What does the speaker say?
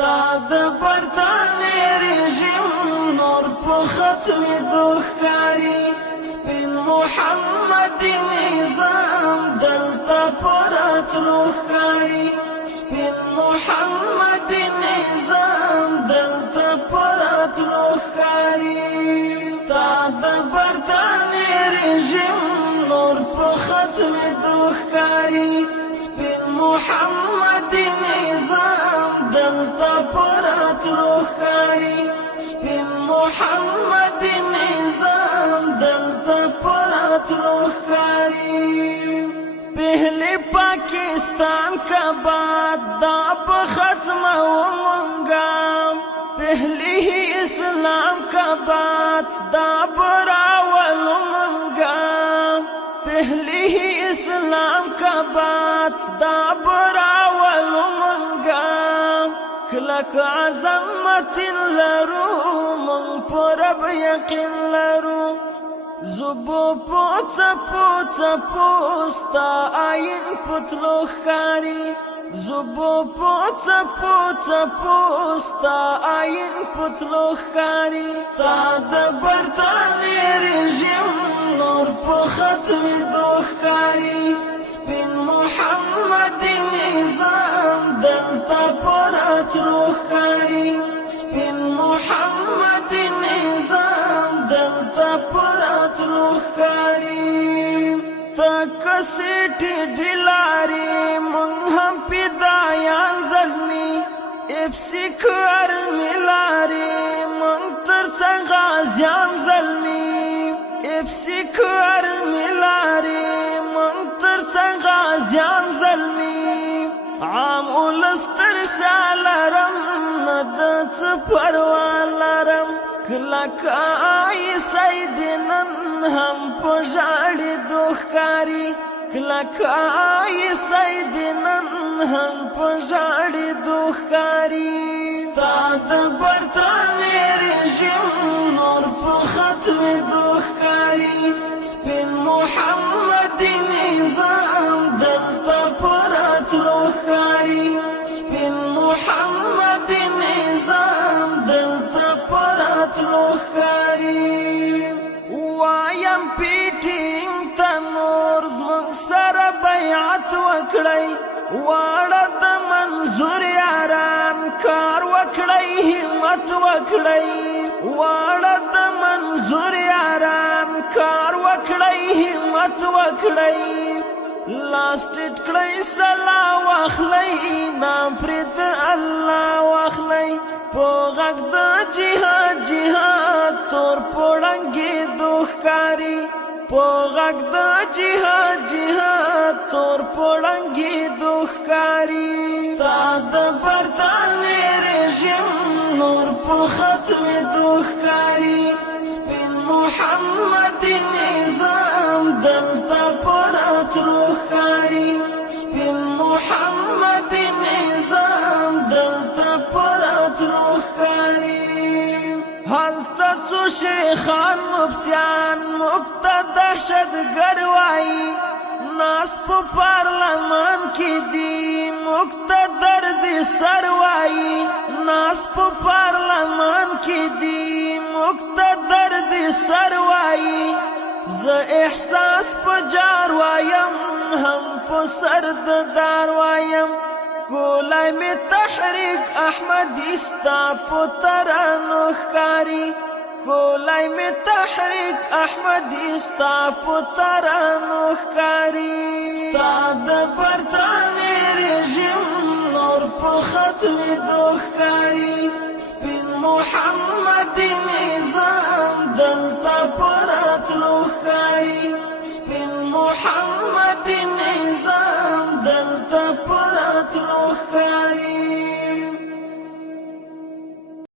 د برطانیې رژیم نور په ختمېدو ښکاري سپین محمدي نظام دلته په راتلو ښکاري سپین محمدي نظام دلته په راتلو ښکاري ستا د برطانیې رژیم نور په ختمېدو ښکاري سپین محمدي نظام دلته په راتلو ښکاري سپین محمدي نظام دلته په راتلو ښکاري پہلے پاکستان کا بات دا په ختمو منګا پہلے ہی اسلام کا بات دا براول منګا پہلے ہی اسلام کا بات دا براول منګا کلک عظمت لرو من پرب یقین لرو زبو پوڅه پوڅه پوستا آئین پتلو ښکاري زبو پوڅه پوڅه پوستا آئین پتلو ښکاري ستا د برطانیې رژیم نور په ختمېدو ښکاري سپین محمدي نظام دلته په راتلو ښکاري سپین محمدي نظام دلته په راتلو ښکاري تک سیټي ډلاري مونږ هم پیدایان زلمي اپسی کار ملاري مونږ ترڅنګ غازیان زلمي اپسی کار ملاري مونږ ترڅنګ غازیان زلمي عام ولستر شالرم ند څه پروا لرم کلک آئی سیدنن هم پژاړي دوښکاري کلک آئی سیدنن هم پژاړي دوښکاري ستا د برطانیې رژیم نور په ختمېدو ښکاري سپین محمدي نظام دلته په راتلو ښکاري سپین محمدي نظام دلته په راتلو ښکاري وایم پیټینګ ته نور زموږ سره بیعت وکړئ واړه د منظور یاران کار وکړئ همت وکړئ واړه د منظور یاران کار وکړئ همت وکړئ لاستټ کړئ سلا واخلئ نام پرې د الله واخلئ په غږ د جهاد جهاد تور پوړنګېدو ښکاري په غږ د جهاد جهاد تور پوړنګېدو ښکاري ستا د برطانیې رژیم نور په ختمېدو ښکاري سپین محمدي نظام دلته په راتلو ښکاري سپین محمدي نظام دلته په راتلو ښکاري هلته څو شیخان مفتیان موږ ته دهشتګر وایي ناس په پارلمان کې دي موږ ته درد سر وایي ناس په پارلمان کې دي موږ ته درد سر وایي زه احساس په جار وایم هم په سر د دار وایم کولای می تحریک احمدي ستا په ترانو ښکاري کولای می تحریک احمدي ستا په ترانو ښکاري ستا د برطانیې رژیم نور په ختمېدو ښکاري سپین محمدي نظام دلته په راتلو ښکاري سپین محمدي نظام دلته په راتلو ښکاري